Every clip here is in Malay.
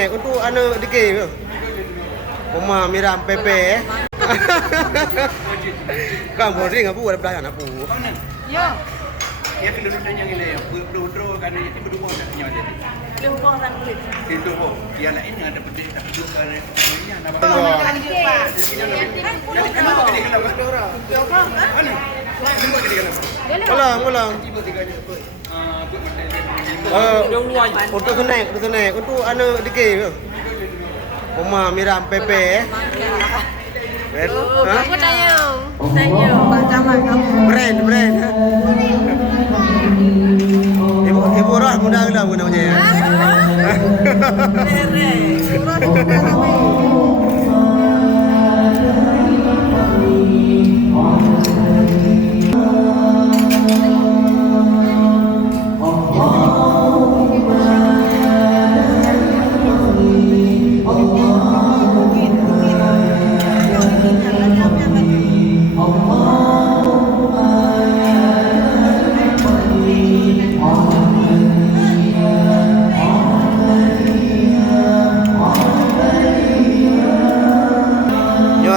naik untuk anak dikir ke? Rumah Miram Pepe. Kang boring apa ada pelayan apa? Ya. Yang kedua yang ini berdua kan yang berdua nak nyawa jadi. Lupa orang kulit. Itu pun yang lain yang ada benda tak duduk kan ini ada apa? Jadi kenapa kena kenapa? Anu. Kenapa kena kenapa? Ulang. Tiba tiga ni apa? Untuk naik untuk anak dikir ke? Rumah Miram Pepe. Aku tanya. Pak Camat kamu. Brand. Ibu roh muda lah guna macam ni.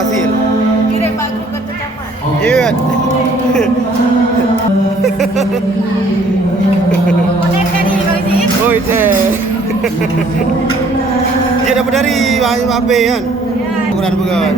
Hasil. Kirim Pak Guru kata Camat. Ya. Boleh tadi kau sini. Oi teh. Dia dapat dari Babe kan? Bukan.